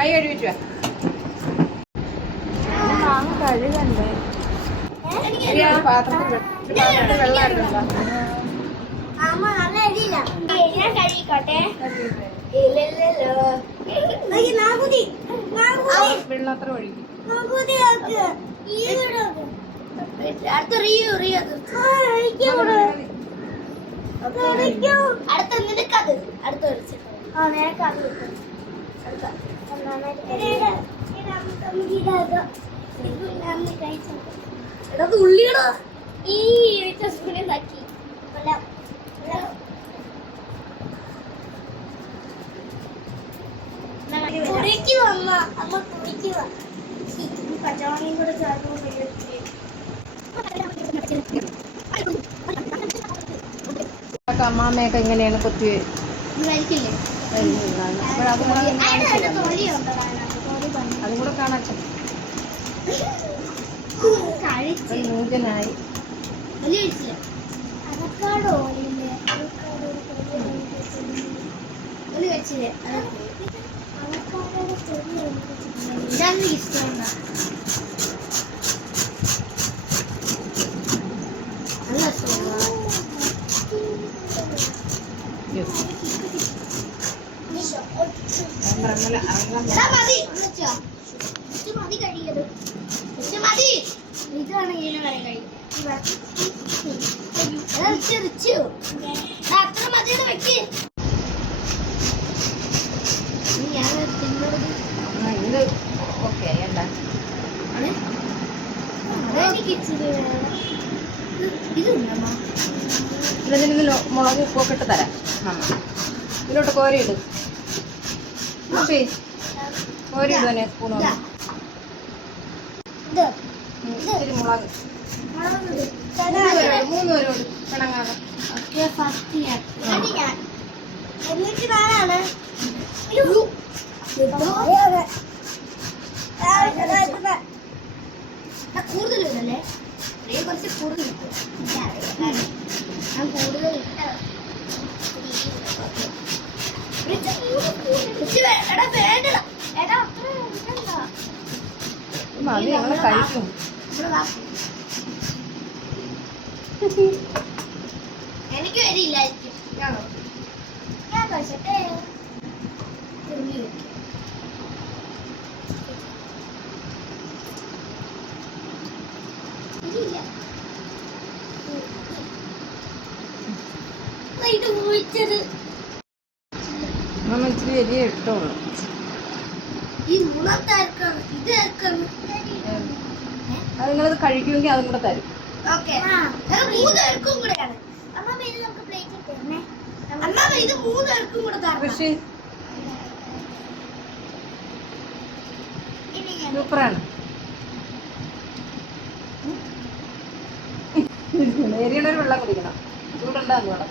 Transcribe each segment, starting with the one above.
കൈ കഴുകിച്ചു കഴുകണ്ടേ പാത്രത്തിൽ വെള്ളമായിരുന്നല്ലോ. ഞാൻ കഴിക്കോട്ടെ. വെള്ളത്ര ഒഴിക്കും. അടുത്ത നിനക്കത് അടുത്ത ഉള്ളിയടോ ഈ സ്പൂണിലാക്കി കുടിക്കുക അമ്മ കുടിക്കുക. പച്ചവാണിയും കൂടെ ചേർന്ന് അമ്മാമ്മയൊക്കെ ഇങ്ങനെയാണ് കൊത്തി കഴിക്കില്ലേ? അതും കൂടെ കാണാൻ നൂതനായി. ഇഷ്ടമാണ്. നല്ല ഇതാണ് അത്ര മതിയെന്ന് വെക്ക്. ഇത് ഓക്കെ എന്താ ഇതിൽ മുളക് ഉപ്പൊക്കെ ഇട്ട് തരാം. ഇതിലോട്ട് കോരിയിട്. കോരിയിട് തന്നെ സ്പൂൺ ഇത്തിരി മുളക് 3 പേരോട് പിണങ്ങാതെ. എന്നിട്ട് നാളാണ് കൂടുതൽ ഇടല്ലേ? കുറച്ച് കൂടുതൽ ഇട്ടു. ഞാൻ കൂടുതൽ ഇട്ട മതി, ഞങ്ങൾ കഴിക്കും. എനിക്ക് വരില്ലായിരിക്കും. ഞാൻ കഴിച്ചട്ടെ. ഇത് ഊഴിച്ചത് നമ്മൾ ഇച്ചിരി വലിയ ഇട്ടോളൂ. ഈ മൂന്നാമത്തെ ആർക്കാണ് ഇത്? ആർക്കാണ് അത് നിങ്ങളിത് കഴിക്കുമെങ്കിൽ അതും കൂടെ തരും. മൂന്നുപേർക്കും കൂടെയാണ്. അമ്മ ഇത് നമുക്ക് പ്ലേറ്റ് തരണേ. അമ്മ ഇത് മൂന്നുപേർക്കും കൂടെ തരണം. പക്ഷേ സൂപ്പറാണ്. ഏരിയണൊരു വെള്ളം കുടിക്കണം. ചൂടുണ്ടാകും വെള്ളം.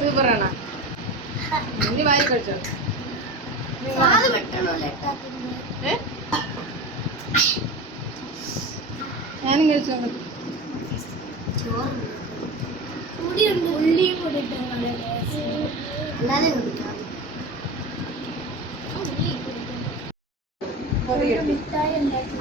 സൂപ്പറാണ്. ഇനി വായി കഴിച്ചോ. ഞാനും കഴിച്ചു. ഉള്ളിയും കൂടി അല്ലാതെ മിഠായി ഉണ്ടാക്കി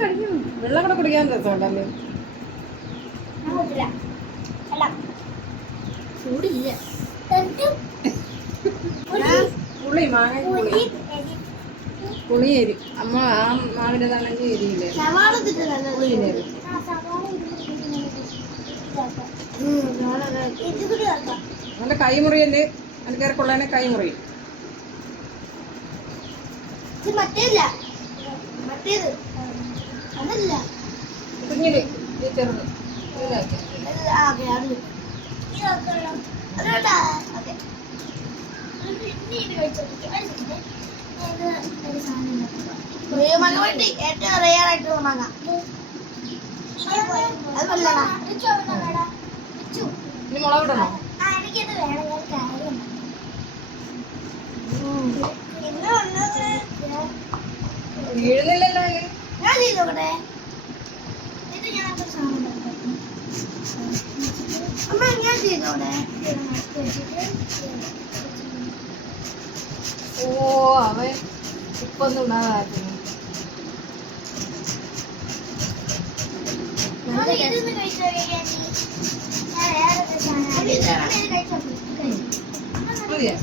കഴിക്കും. വെള്ളം കൂടെ കുടിക്കാൻ രസമുണ്ടല്ലേ? ചൂടില്ല. പുളി മാങ്ങ പുളി എരി. അമ്മ ആ മാവിൻ്റെതാണെങ്കിൽ എരിയില്ലേ? നല്ല കൈമുറിയല്ലേ? എനിക്കേറെക്കൊള്ളാനെ കൈമുറി. മറ്റേല്ല മറ്റേത് അതല്ല കുഞ്ഞില് ഈ ചെറുത് ഏറ്റവും റെയർ ആയിട്ടുള്ള മാങ്ങ അതല്ലടാ. ഇനി മുളക് ഇടണോ? എനിക്കത് വേണം. ഞാൻ കാര്യം വീഴുന്നില്ലല്ലോ അതില്. ഞാൻ ചെയ്ത് നോക്കട്ടെ. ഇത് ഞാൻ അപ്പൊ സാധനം ഉണ്ടാക്കാം. അമ്മ ഞാൻ ചെയ്തോടെ. ഓ അവൻ ഇപ്പൊ ഒന്നും ഉണ്ടാകാക്കുന്നു. ഇതൊന്ന് കഴിച്ചോ ഞാൻ വേറെ സാധനം കഴിച്ചോ. മതിയോ?